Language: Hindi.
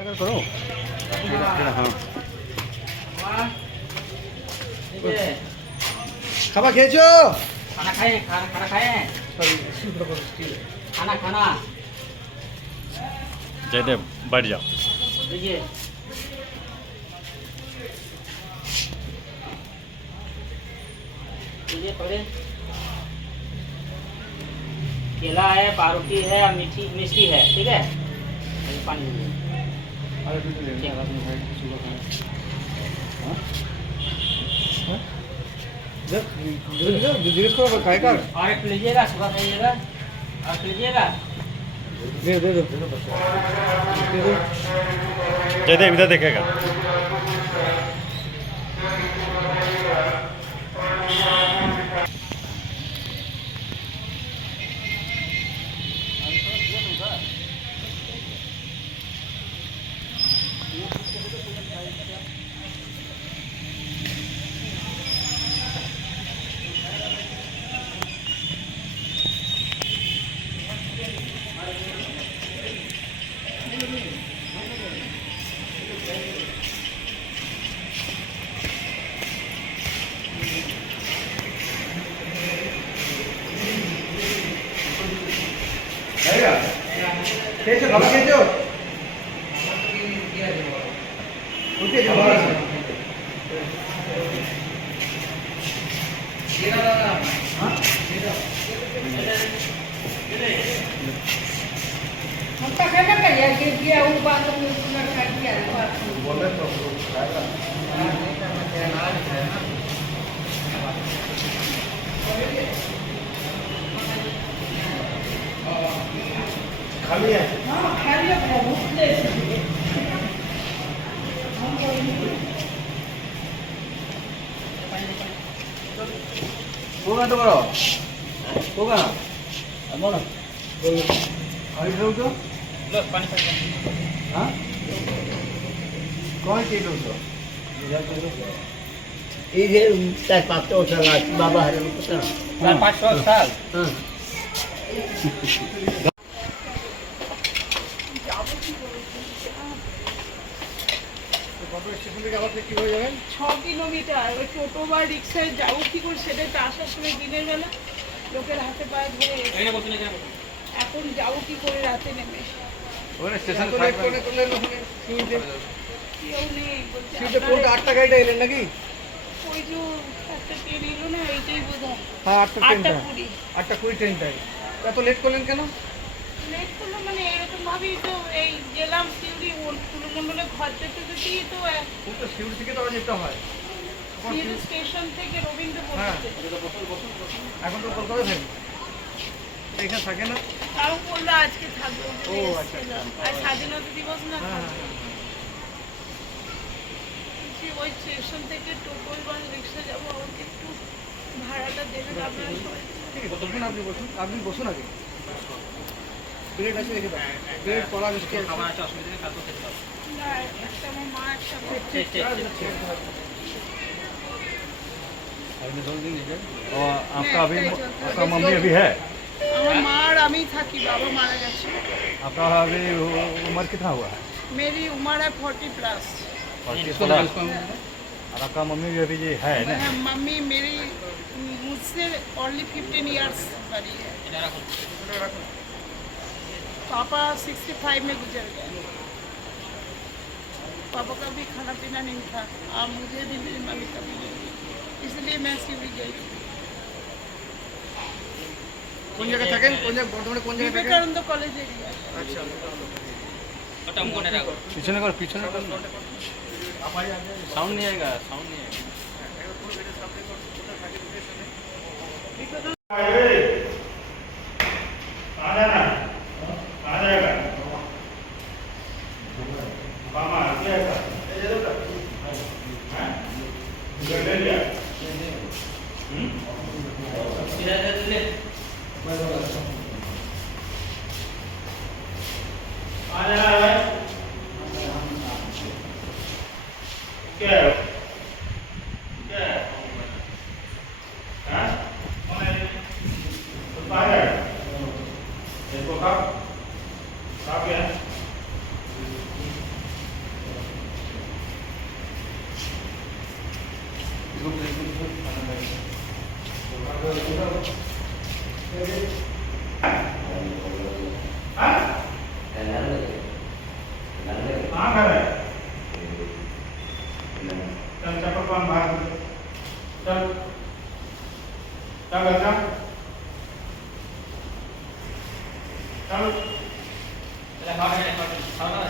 करो। खाना खेचो। खाना खाए खाना खाए खाना खाना जयदेव बैठ जाओ। लीजिए लीजिए पकड़े। केला है, बारूदी है, मीठी मिष्टी है, ठीक है। पानी लीजिए। जिग्नेश को खाएगा। और एक लीजिएगा, सुबह खाइएगा और लीजिएगा। दे दे दो। जयदेव इधर देखेगा। खेचो खाना खेचो। उठे जो हमका खाना चाहिए गिर गया वो बात में उसने खा दिया बोले तो खाएगा। खाली है। हाँ खा लिया भूख ले होगा तो करो। होगा ना। अमर बोलो। अभी लोग तो लो पानी पकड़ो। हाँ कौन चीज हो तो इधर 4-5 साल बाबा हरे पता 400-500 साल। हाँ স্টেশন থেকে আবার কি হয়ে যাবেন 6 কিলোমিটার ওই টোটো বা রিক্সায় যাবো কি করে সেটা তো আসার সময় দিনের বেলা লোকের হাতে পায়ে ধরে এখানে বসুন এখানে বসুন। এখন যাবো কি করে রাতে নেমে ওখানে স্টেশন থাকবেন করলেন ওখানে সিউড়িতে কেউ নেই বলছে সিউড়িতে কোনটা 8টা গাড়িটা এলেন নাকি ওই যে একটা ট্রেন এলো না এইটাই বোধ হয় হ্যাঁ 8টা ট্রেনটা 8:20 8টা 20 ট্রেনটাই এত লেট করলেন কেন লেট করলো মানে এরকম ভাবেই তো এই গেলাম সিউড়ি তুলমণ্ডলে ঘর যেতে যেতেই তো তো সিউড়ি থেকে তো আবার যেতে হয় সিউড়ি স্টেশন থেকে রবীন্দ্রপল্লী হ্যাঁ। এখন তো কলকাতা থাকি এখানে থাকে না তাও বললো আজকে থাকবো ও, আচ্ছা। আর স্বাধীনতা দিবস না হ্যাঁ থাকবো। বলছি, ওই স্টেশন থেকে টোটো বা রিক্সা যাবো আমাকে একটু ভাড়াটা দেবেন আপনারা সবাই ঠিক আছে বসুন আপনি বসুন আগে ব্রেড আছে রেখে দাও ব্রেড কলা মিষ্টি আছে খাবার আছে, অসুবিধা নেই, কালকেও খেতে পারবো। না একটা আমার মা একটা বাবা। ঠিক ঠিক ঠিক। और आपका अभी नहीं, आपका मम्मी अभी है? আমার মা আর আমি থাকি বাবা মারা গেছে आपका अभी उम्र कितना हुआ है? मेरी उम्र है 40+। 40 और आपका मम्मी भी अभी ये है ना? मम्मी मेरी मुझसे ओनली 15 इयर्स बड़ी है। এটা রাখুন। पापा 65 में गुजर गए। पापा का भी खाना पीना नहीं था और मुझे भी मेरी मम्मी का भी नहीं, इसलिए मैं सिवड़ी गई। কোন জায়গায় থাকেন কোন জায়গায় বর্তমানে কোন জায়গায় থাকেন विवेकानंद कॉलेज एरिया। আচ্ছা ওটা মনে রাখো। पीछे कर साउंड नहीं आएगा कहाँ घर है चल चप्पल पहन बाहर चल चल बच्चा चल चला खाओ खाओ खाओ